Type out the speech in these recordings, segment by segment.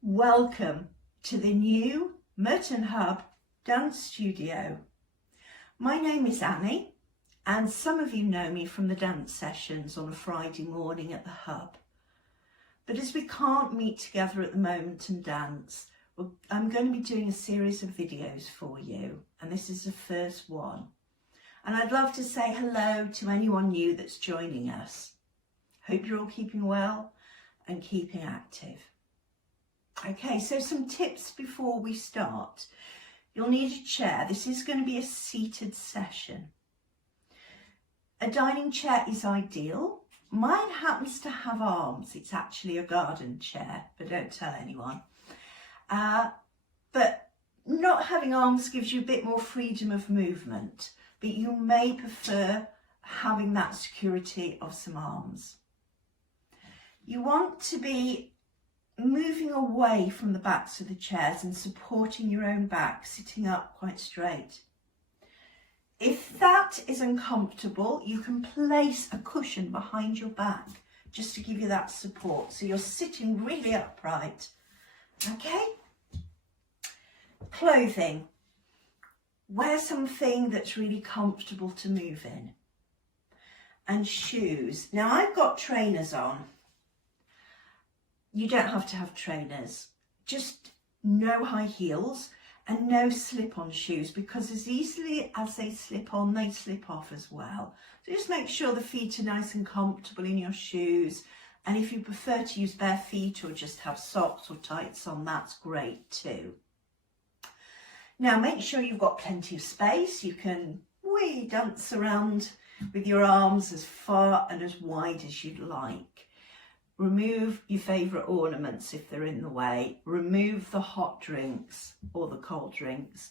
Welcome to the new Merton Hub dance studio. My name is Annie and some of you know me from the dance sessions on a Friday morning at the Hub. But as we can't meet together at the moment and dance, I'm going to be doing a series of videos for you, and this is the first one. And I'd love to say hello to anyone new that's joining us. Hope you're all keeping well and keeping active. Okay, so some tips before we start. You'll need a chair. This is going to be a seated session. A dining chair is ideal. Mine happens to have arms. It's actually a garden chair, but don't tell anyone. But not having arms gives you a bit more freedom of movement, but you may prefer having that security of some arms. You want to be moving away from the backs of the chairs and supporting your own back, sitting up quite straight. If that is uncomfortable, you can place a cushion behind your back just to give you that support. So you're sitting really upright. Okay? Clothing. Wear something that's really comfortable to move in. And shoes. Now I've got trainers on. You don't have to have trainers, just no high heels and no slip-on shoes, because as easily as they slip on, they slip off as well. So just make sure the feet are nice and comfortable in your shoes, and if you prefer to use bare feet or just have socks or tights on, that's great too. Now make sure you've got plenty of space. You can dance around with your arms as far and as wide as you'd like. Remove your favourite ornaments if they're in the way. Remove the hot drinks or the cold drinks.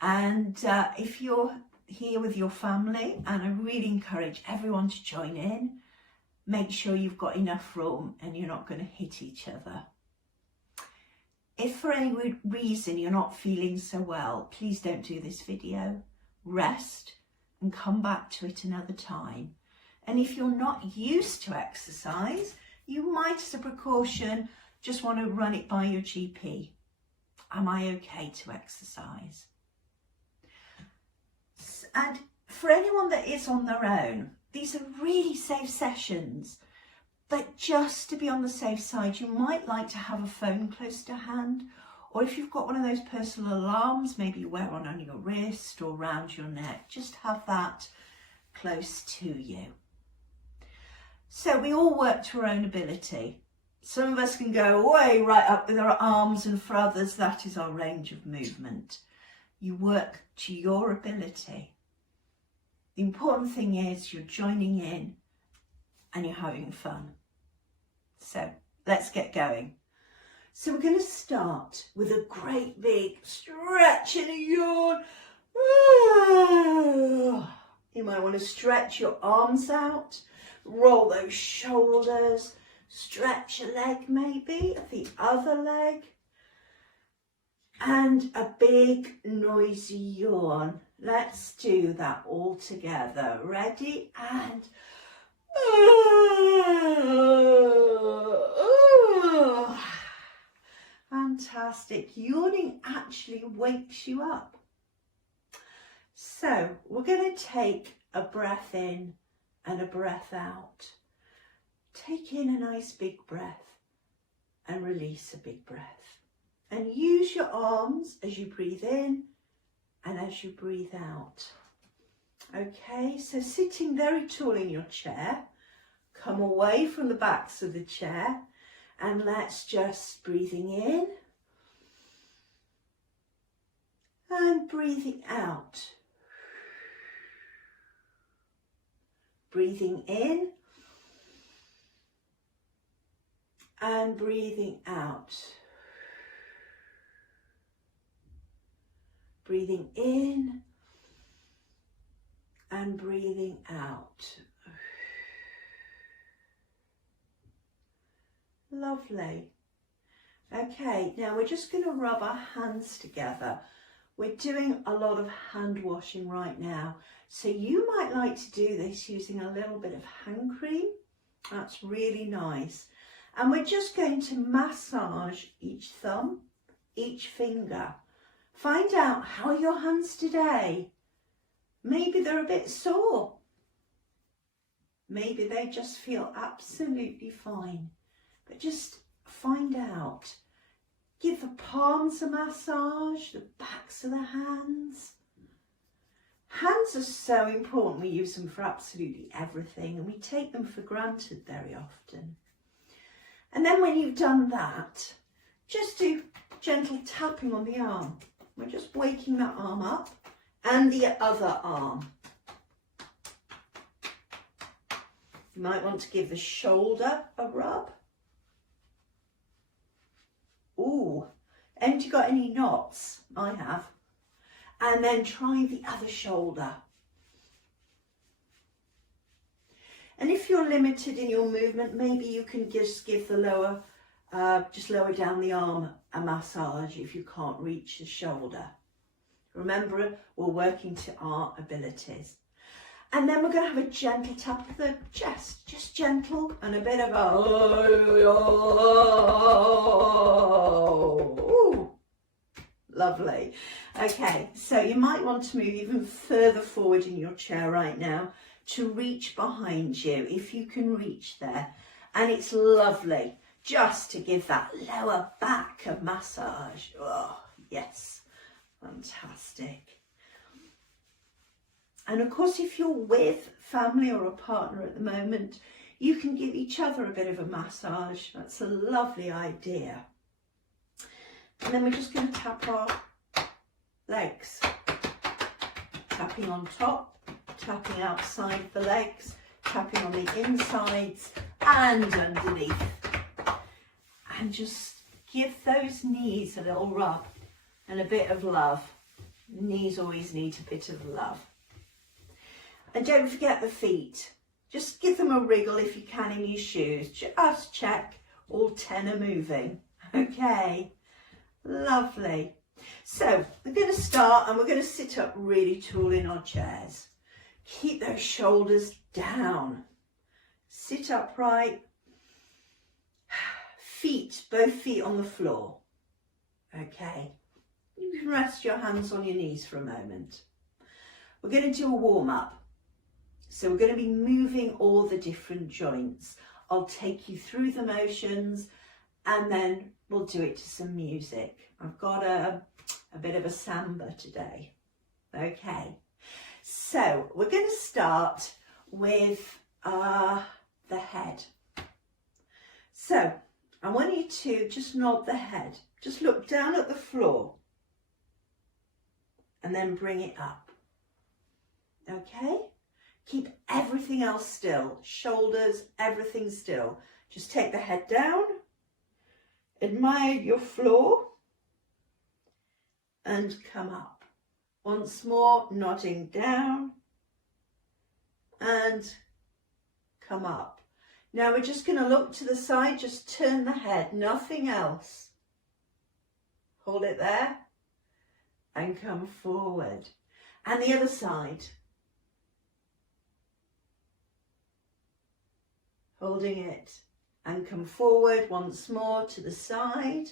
And if you're here with your family, and I really encourage everyone to join in, make sure you've got enough room and you're not going to hit each other. If for any reason you're not feeling so well, please don't do this video. Rest and come back to it another time. And if you're not used to exercise, you might, as a precaution, just want to run it by your GP. Am I okay to exercise? And for anyone that is on their own, these are really safe sessions. But just to be on the safe side, you might like to have a phone close to hand. Or if you've got one of those personal alarms, maybe you wear one on your wrist or around your neck, just have that close to you. So we all work to our own ability. Some of us can go way right up with our arms, and for others that is our range of movement. You work to your ability. The important thing is you're joining in and you're having fun. So let's get going. So we're going to start with a great big stretch and a yawn. You might want to stretch your arms out. Roll those shoulders, stretch a leg maybe, the other leg, and a big noisy yawn. Let's do that all together. Ready? And fantastic. Yawning actually wakes you up. So we're going to take a breath in and a breath out. Take in a nice big breath and release a big breath. And use your arms as you breathe in and as you breathe out. Okay, so sitting very tall in your chair, come away from the backs of the chair, and let's just breathing in and breathing out. Breathing in and breathing out. Breathing in and breathing out. Lovely. Okay, now we're just going to rub our hands together. We're doing a lot of hand washing right now, so you might like to do this using a little bit of hand cream. That's really nice. And we're just going to massage each thumb, each finger. Find out how are your hands today. Maybe they're a bit sore. Maybe they just feel absolutely fine. But just find out. Give the palms a massage, the backs of the hands. Hands are so important. We use them for absolutely everything and we take them for granted very often. And then when you've done that, just do gentle tapping on the arm. We're just waking that arm up and the other arm. You might want to give the shoulder a rub. Ooh, haven't you got any knots? I have. And then try the other shoulder. And if you're limited in your movement, maybe you can just give the lower, just lower down the arm a massage if you can't reach the shoulder. Remember, we're working to our abilities. And then we're going to have a gentle tap of the chest, just gentle and a bit of a ooh, lovely. Okay, so you might want to move even further forward in your chair right now to reach behind you, if you can reach there. And it's lovely just to give that lower back a massage. Oh, yes, fantastic. And of course, if you're with family or a partner at the moment, you can give each other a bit of a massage. That's a lovely idea. And then we're just going to tap our legs. Tapping on top, tapping outside the legs, tapping on the insides and underneath. And just give those knees a little rub and a bit of love. Knees always need a bit of love. And don't forget the feet. Just give them a wriggle if you can in your shoes. Just check all 10 are moving. Okay, lovely. So we're going to start and we're going to sit up really tall in our chairs. Keep those shoulders down. Sit upright. Feet, both feet on the floor. Okay. You can rest your hands on your knees for a moment. We're going to do a warm up. So we're going to be moving all the different joints. I'll take you through the motions and then we'll do it to some music. I've got a bit of a samba today. Okay, so we're going to start with the head. So I want you to just nod the head. Just look down at the floor and then bring it up. Okay? Keep everything else still. Shoulders, everything still. Just take the head down. Admire your floor. And come up. Once more, nodding down. And come up. Now we're just going to look to the side. Just turn the head. Nothing else. Hold it there. And come forward. And the other side. Holding it and come forward once more to the side.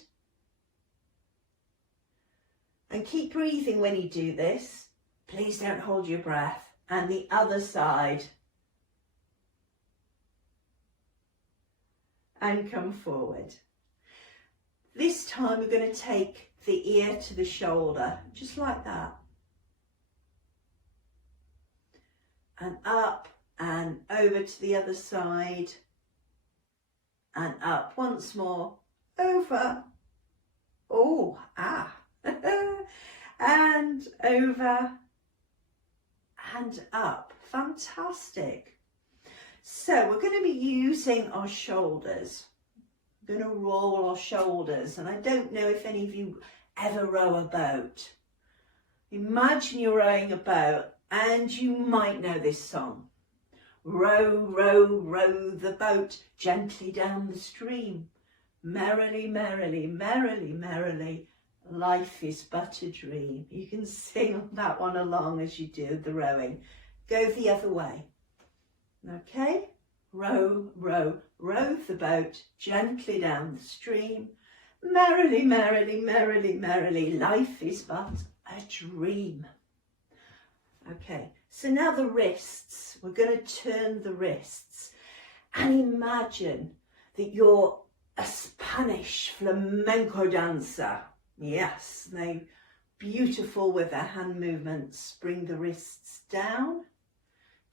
And keep breathing when you do this. Please don't hold your breath. And the other side. And come forward. This time we're going to take the ear to the shoulder, just like that. And up. And over to the other side and up once more, over, oh, and over and up. Fantastic. So we're going to be using our shoulders. We're going to roll our shoulders, and I don't know if any of you ever row a boat. Imagine you're rowing a boat and you might know this song. Row, row, row the boat gently down the stream. Merrily, merrily, merrily, merrily, life is but a dream. You can sing that one along as you do the rowing. Go the other way. Okay? Row, row, Row the boat gently down the stream. Merrily, merrily, merrily, merrily, life is but a dream. Okay, so now the wrists. We're going to turn the wrists and imagine that you're a Spanish flamenco dancer. Yes, they're beautiful with their hand movements. Bring the wrists down.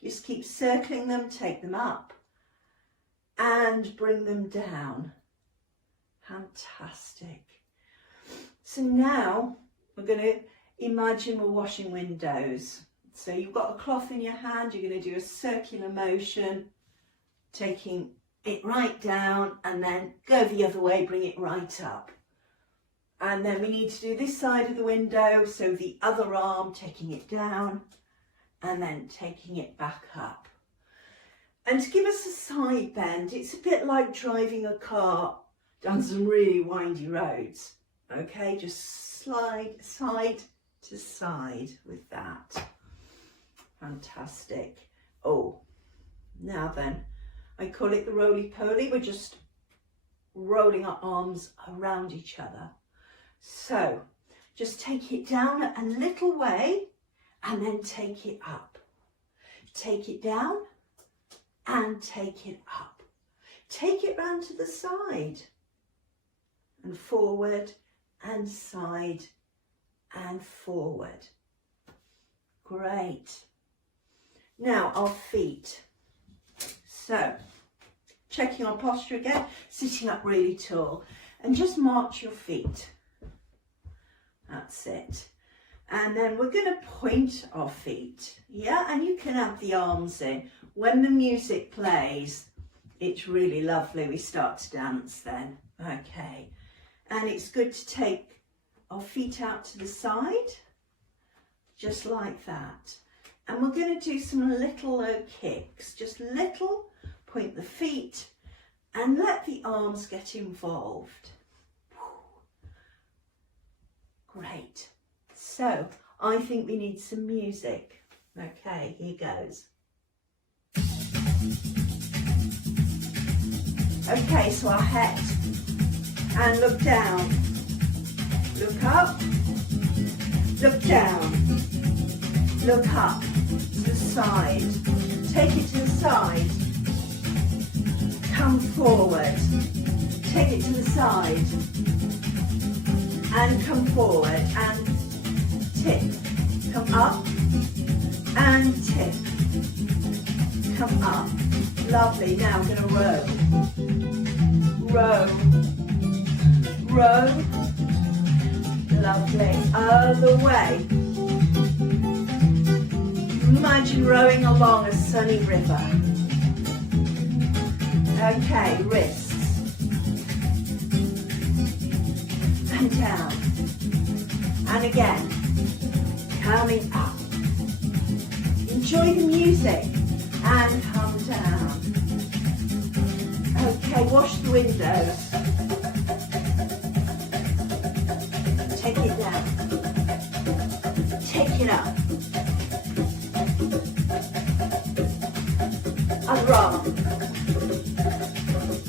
Just keep circling them, take them up and bring them down. Fantastic. So now we're going to imagine we're washing windows. So you've got a cloth in your hand, you're going to do a circular motion, taking it right down and then go the other way, bring it right up. And then we need to do this side of the window, so the other arm, taking it down and then taking it back up. And to give us a side bend, it's a bit like driving a car down some really windy roads. Okay, just slide side to side with that. Fantastic. Oh, now then, I call it the roly-poly. We're just rolling our arms around each other. So just take it down a little way and then take it up. Take it down and take it up. Take it round to the side and forward and side and forward. Great. Now our feet. So checking our posture again, sitting up really tall and just march your feet. That's it. And then we're going to point our feet. Yeah, and you can have the arms in. When the music plays, it's really lovely. We start to dance then. Okay. And it's good to take our feet out to the side, just like that. And we're going to do some little low kicks, just little, point the feet and let the arms get involved. Great. So I think we need some music. Okay, here goes. Okay, so our head and look down, look up, look down, look up to the side, take it to the side, come forward, take it to the side and come forward and tip, come up and tip, come up. Lovely. Now I'm going to row, row, lovely, other way. Imagine rowing along a sunny river. Okay, wrists and down and again, coming up. Enjoy the music and come down. Okay, wash the windows. Take it down. Take it up. Other arm.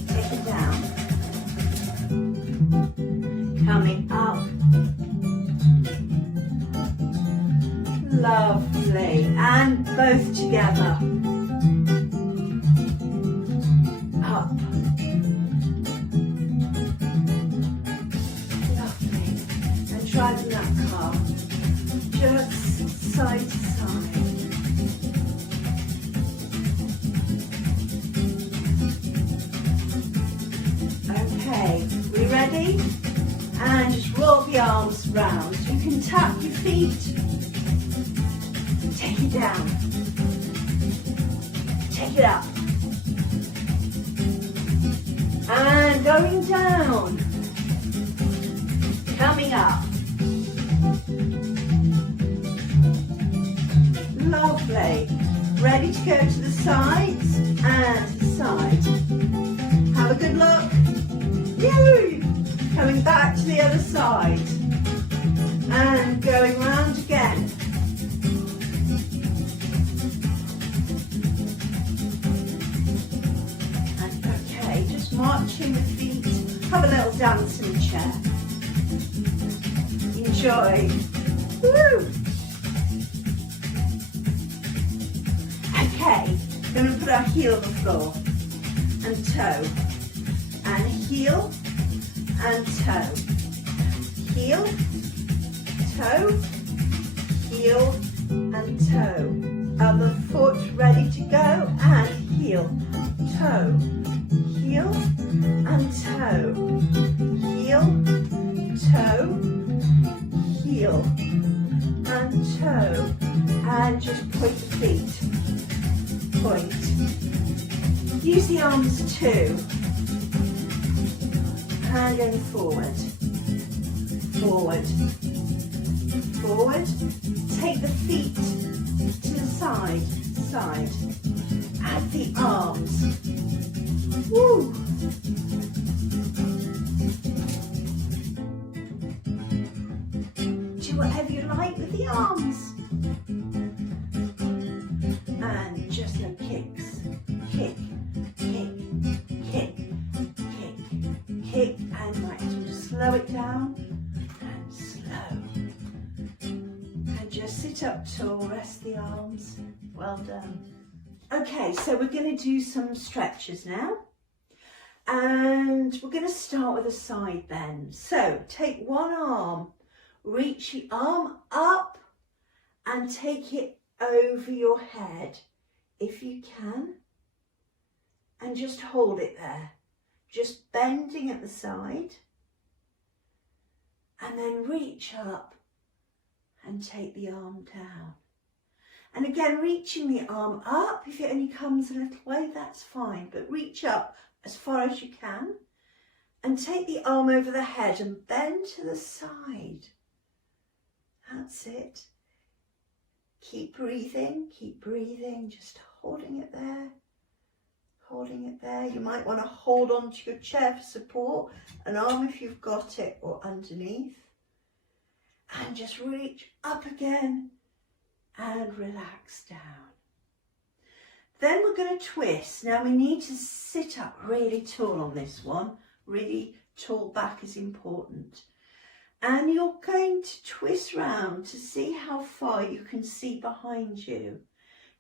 Take it down. Coming up. Lovely. And both together. Up. Lovely. And driving that car just side to side. Okay, we ready? And just roll the arms round. You can tap your feet. Take it down. Take it up. And going down. Coming up. Lovely. Ready to go to the sides and side. Have a good look. Yay! Coming back to the other side. And going round again. And okay. marching the feet. Have a little dance in the chair. Enjoy. Woo! Okay, we're going to put our heel on the floor and toe. And heel and toe. Heel, toe, heel and toe. Other foot ready to go and heel, toe, heel and toe. Heel, toe, heel and toe. And just point the feet. Point. Use the arms too. And going forward, forward, forward. Take the feet to the side, side. Add the arms. Woo! Do whatever you like with the arms. And just no kicks. Kick, kick, kick, kick, kick. And might as well slow it down and slow. And just sit up tall, rest the arms. Well done. Okay, so we're going to do some stretches now. And we're going to start with a side bend. So take one arm, reach the arm up and take it over your head if you can. And just hold it there. Just bending at the side. And then reach up and take the arm down. And again, reaching the arm up, if it only comes a little way, that's fine. But reach up as far as you can and take the arm over the head and bend to the side. That's it. Keep breathing, just holding it there, holding it there. You might want to hold on to your chair for support, an arm if you've got it, or underneath. And just reach up again and relax down. Then we're going to twist. Now we need to sit up really tall on this one. Really tall back is important. And you're going to twist round to see how far you can see behind you.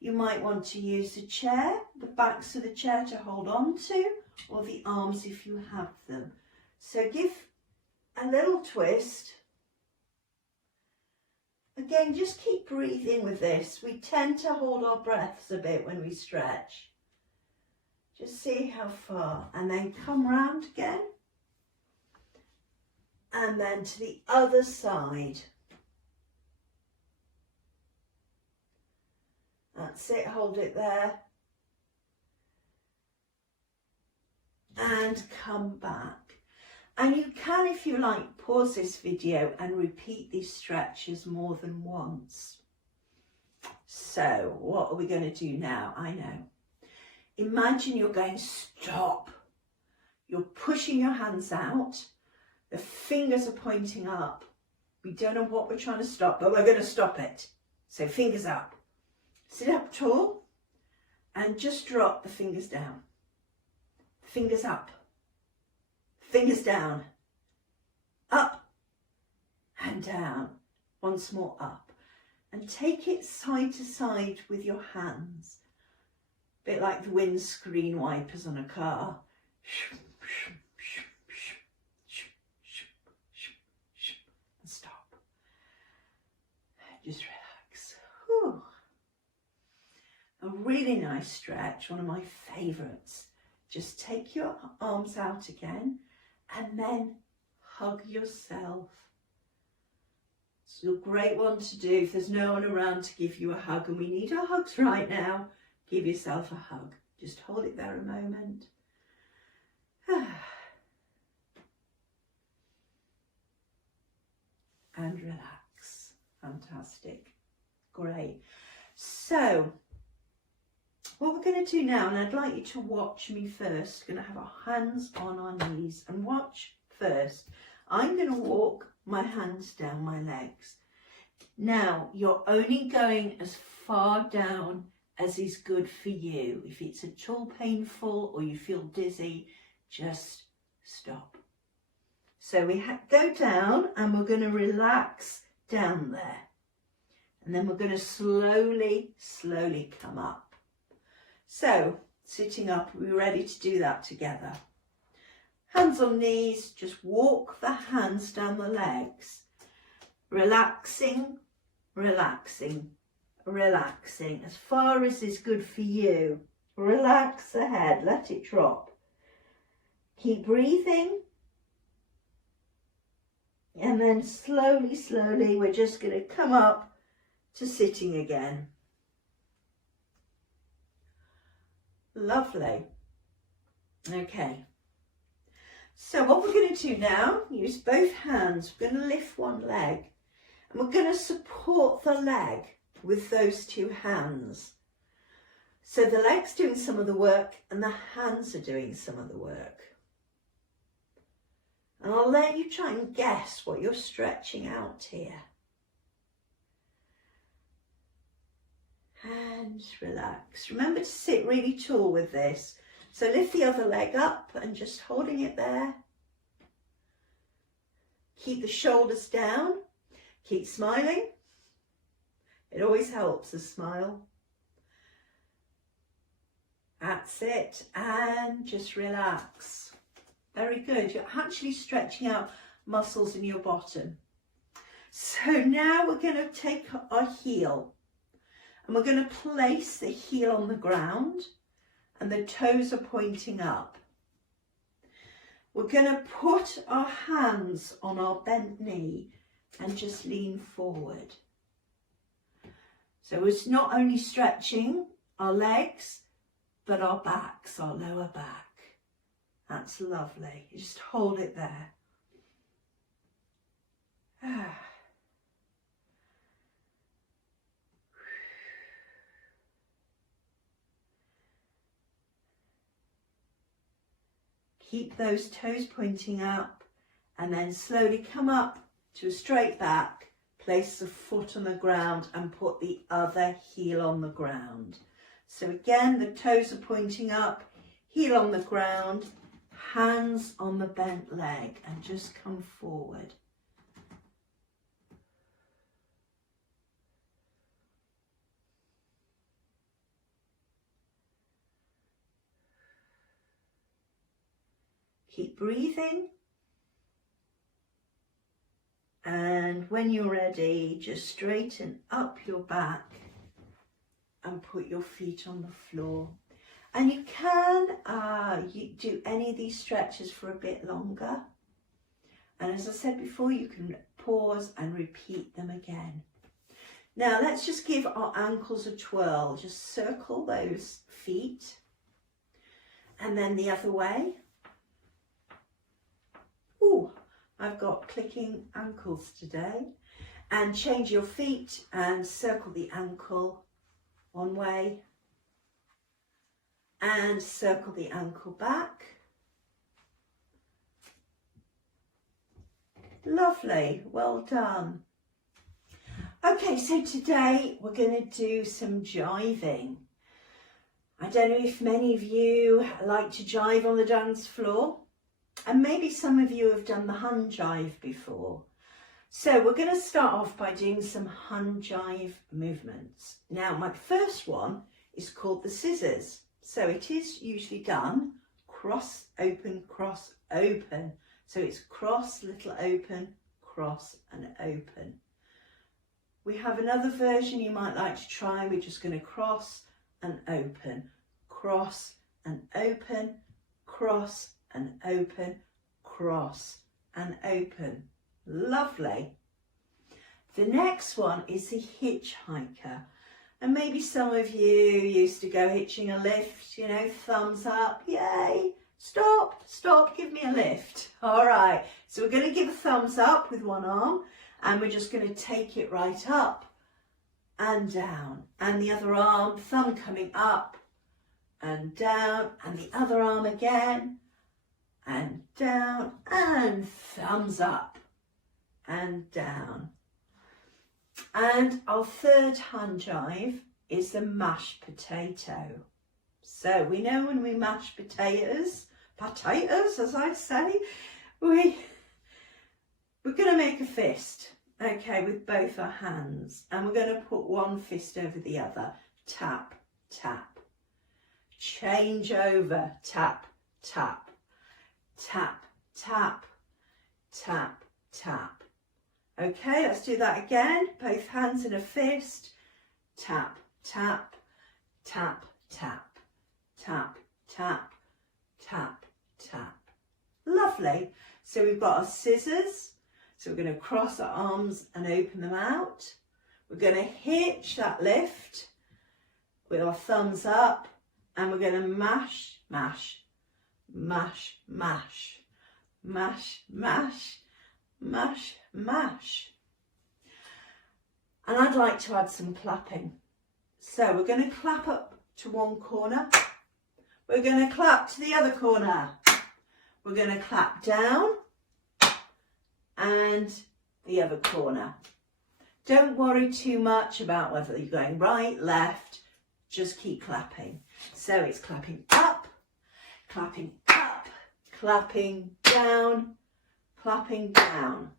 You might want to use the chair, the backs of the chair to hold on to, or the arms if you have them. So give a little twist. Again, just keep breathing with this. We tend to hold our breaths a bit when we stretch. Just see how far, and then come round again. And then to the other side. That's it, hold it there. And come back. And you can, if you like, pause this video and repeat these stretches more than once. So, what are we going to do now? I know. Imagine you're going stop. You're pushing your hands out. The fingers are pointing up. We don't know what we're trying to stop, but we're going to stop it. So fingers up. Sit up tall and just drop the fingers down. Fingers up. Fingers down. Up and down. Once more up. And take it side to side with your hands. A bit like the windscreen wipers on a car. And stop. Just relax. Whew. A really nice stretch, one of my favourites. Just take your arms out again and then hug yourself. It's a great one to do if there's no one around to give you a hug, and we need our hugs right now. Give yourself a hug. Just hold it there a moment. And relax. Fantastic. Great. So, what we're going to do now, and I'd like you to watch me first. We're going to have our hands on our knees and watch first. I'm going to walk my hands down my legs. Now, you're only going as far down as is good for you. If it's at all painful or you feel dizzy, just stop. So we go down and we're going to relax down there. And then we're going to slowly, slowly come up. So sitting up, are we ready to do that together? Hands on knees, just walk the hands down the legs. Relaxing, relaxing, relaxing. As far as is good for you. Relax the head, let it drop. Keep breathing. And then slowly, slowly, we're just going to come up to sitting again. Lovely. Okay. So what we're going to do now, use both hands. We're going to lift one leg and we're going to support the leg with those two hands. So the leg's doing some of the work and the hands are doing some of the work. And I'll let you try and guess what you're stretching out here. And relax. Remember to sit really tall with this. So lift the other leg up and just holding it there. Keep the shoulders down. Keep smiling. It always helps, a smile. That's it. And just relax. Very good. You're actually stretching out muscles in your bottom. So now we're going to take our heel and we're going to place the heel on the ground and the toes are pointing up. We're going to put our hands on our bent knee and just lean forward. So it's not only stretching our legs, but our backs, our lower back. That's lovely. You just hold it there. Keep those toes pointing up and then slowly come up to a straight back. Place the foot on the ground and put the other heel on the ground. So again, the toes are pointing up, heel on the ground, hands on the bent leg, and just come forward. Keep breathing. And when you're ready, just straighten up your back and put your feet on the floor. And you can do any of these stretches for a bit longer. And as I said before, you can pause and repeat them again. Now let's just give our ankles a twirl. Just circle those feet. And then the other way. Ooh, I've got clicking ankles today. And change your feet and circle the ankle one way. And circle the ankle back. Lovely, well done. Okay, so today we're going to do some jiving. I don't know if many of you like to jive on the dance floor, and maybe some of you have done the hun jive before. So we're going to start off by doing some hun jive movements. Now my first one is called the scissors. So it is usually done cross, open, cross, open. So it's cross, little open, cross and open. We have another version you might like to try. We're just going to cross and open, cross and open, cross and open, cross and open. Lovely. The next one is the hitchhiker. And maybe some of you used to go hitching a lift, you know, thumbs up, yay, stop, stop, give me a lift. All right, so we're going to give a thumbs up with one arm and we're just going to take it right up and down. And the other arm, thumb coming up and down, and the other arm again and down, and thumbs up and down. And our third hun jive is the mashed potato. So we know when we mash potatoes, potatoes, as I say. We're going to make a fist, okay, with both our hands, and we're going to put one fist over the other. Tap, tap. Change over. Tap, tap. Tap, tap. Tap, tap. Okay, let's do that again. Both hands in a fist. Tap, tap. Tap, tap. Tap, tap. Tap, tap. Lovely. So we've got our scissors. So we're going to cross our arms and open them out. We're going to hitch that lift with our thumbs up, and we're going to mash, mash, mash, mash, mash, mash, mash, mash. And I'd like to add some clapping. So we're going to clap up to one corner. We're going to clap to the other corner. We're going to clap down and the other corner. Don't worry too much about whether you're going right, left, just keep clapping. So it's clapping up, clapping up, clapping down, clapping down.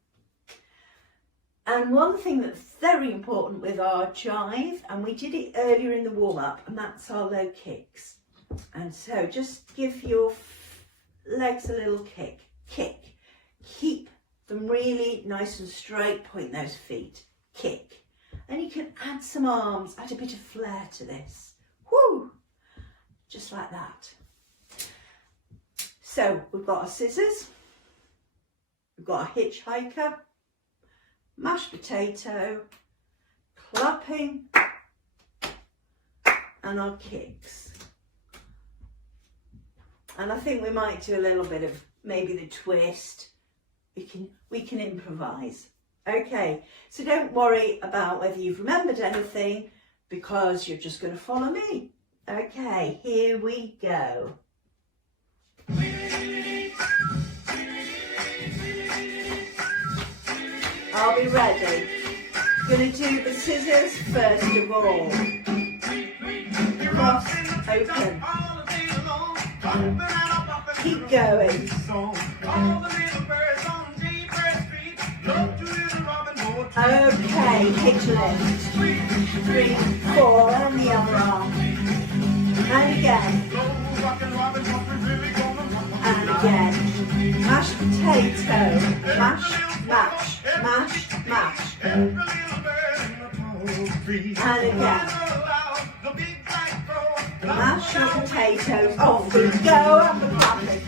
And one thing that's very important with our jive, and we did it earlier in the warm-up, and that's our low kicks. And so just give your legs a little kick, kick, keep them really nice and straight, point those feet, kick. And you can add some arms, add a bit of flair to this. Woo! Just like that. So we've got our scissors, we've got our hitchhiker, mashed potato, clapping, and our kicks. And I think we might do a little bit of maybe the twist. We can improvise. Okay, so don't worry about whether you've remembered anything, because you're just going to follow me. Okay, here we go. I'll be ready. Going to do the scissors first of all. Cross, open. Keep going. Okay, hitch lift. 3, 4, and the other arm. And again. And again. Mashed potato. Mash, mash, mash, mash. And again. Mash your potatoes. Off we go, up and clapping.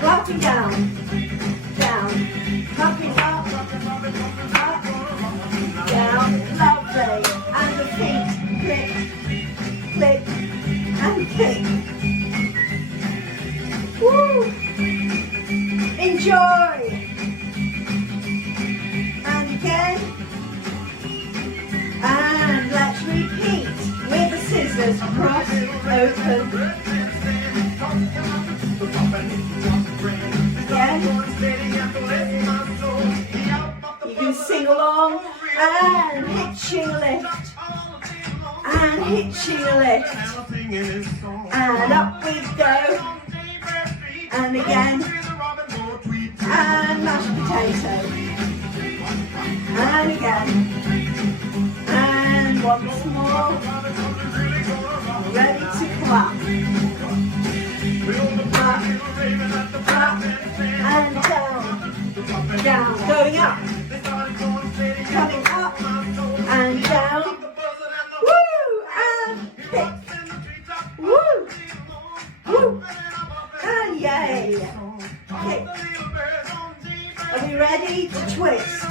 Clapping down. Down. Clapping up. Up. Down. Lovely. And the feet. Click. Click. And click. Woo! Enjoy! And again. And let's repeat with the scissors. Cross, open. Again. You can sing along. And hitching a lift. And hitching a lift. And up we go. And again. And mashed potato. And again. And once more. Ready to clap. Clap. Clap. And down. Down. Going up. Coming up. And down. Woo! And kick. Woo! Woo! And yay! Kick. Are we ready to twist?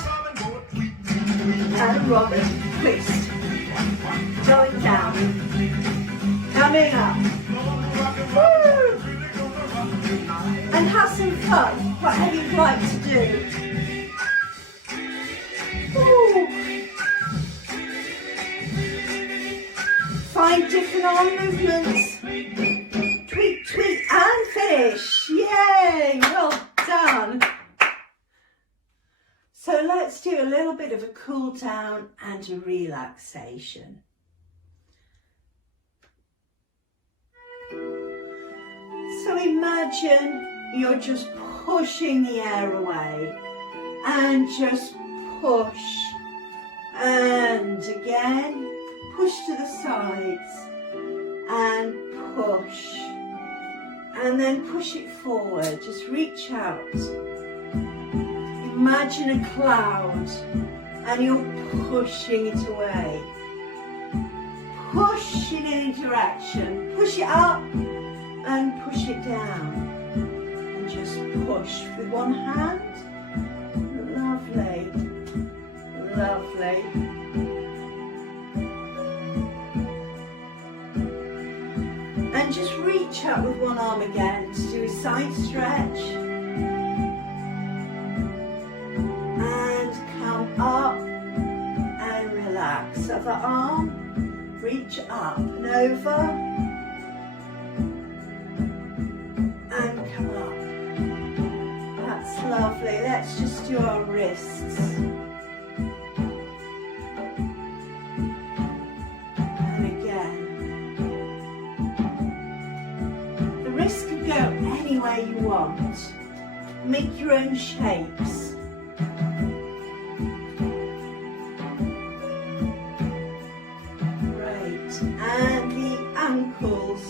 And robin, twist. Going down. Coming up. Woo! And have some fun, whatever you'd like to do. Woo! Find different arm movements. Tweak, tweak, and finish. Yay! Well done. So let's do a little bit of a cool down and a relaxation. So So imagine you're just pushing the air away and just push, and again push to the sides and push, and then push it forward. Just reach out. Imagine a cloud and you're pushing it away. Push in any direction. Push it up and push it down. And just push with one hand. Lovely. Lovely. And just reach out with one arm again to do a side stretch. And come up and relax. Other arm. Reach up and over and come up. That's lovely. Let's just do our wrists. And again. The wrists can go anywhere you want. Make your own shapes. And the ankles,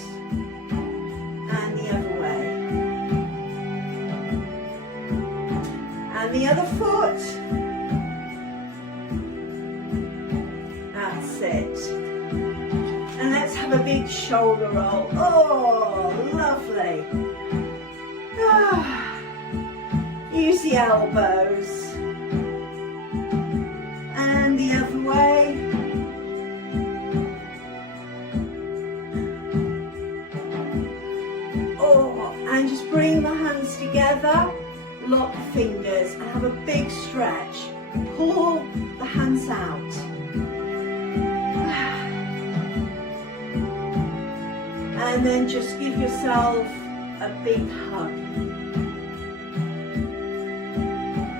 and the other way, and the other foot. That's it. And let's have a big shoulder roll. Oh, lovely. Use the elbows, and the other way. And just bring the hands together, lock the fingers and have a big stretch. Pull the hands out. And then just give yourself a big hug.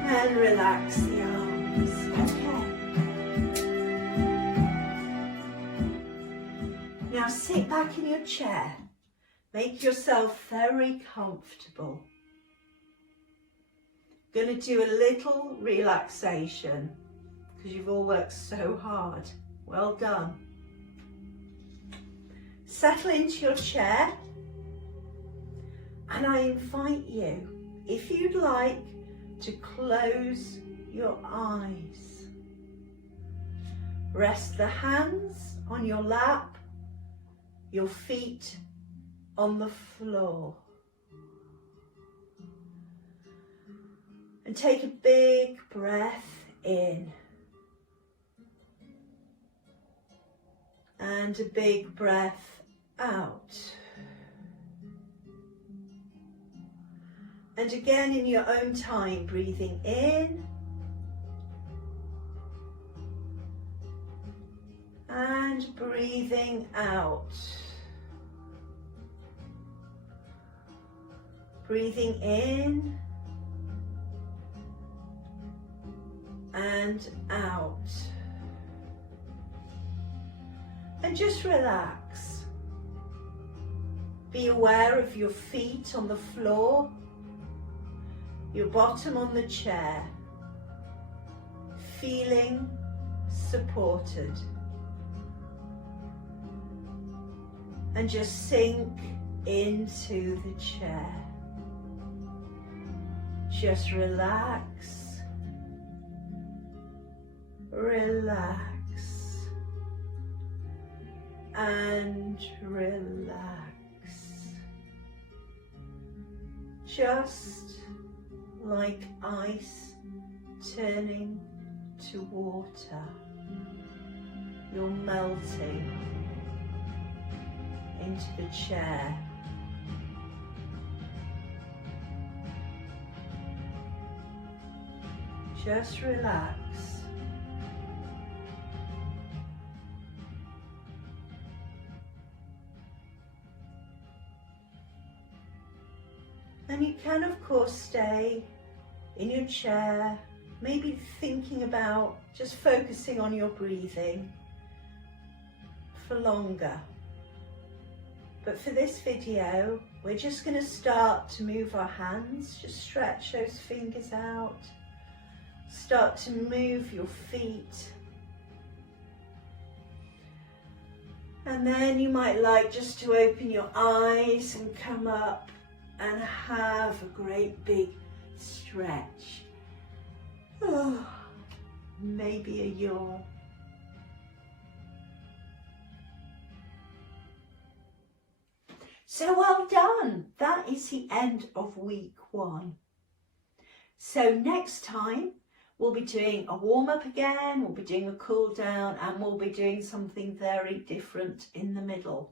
And relax the arms. Okay. Now sit back in your chair. Make yourself very comfortable. Going to do a little relaxation because you've all worked so hard. Well done. Settle into your chair and I invite you, if you'd like, to close your eyes. Rest the hands on your lap, your feet on the floor. And take a big breath in. And a big breath out. And again in your own time, breathing in. And breathing out. Breathing in and out. And just relax. Be aware of your feet on the floor, your bottom on the chair, feeling supported. And just sink into the chair. Just relax, relax, and relax. Just like ice turning to water, you're melting into the chair. Just relax. And you can, of course, stay in your chair, maybe thinking about just focusing on your breathing for longer. But for this video, we're just going to start to move our hands. Just stretch those fingers out. Start to move your feet. And then you might like just to open your eyes and come up and have a great big stretch. Oh, maybe a yawn. So well done. That is the end of week 1. So next time we'll be doing a warm-up again, we'll be doing a cool down, and we'll be doing something very different in the middle.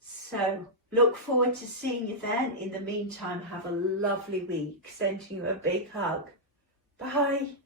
So look forward to seeing you then. In the meantime, have a lovely week. Sending you a big hug. Bye.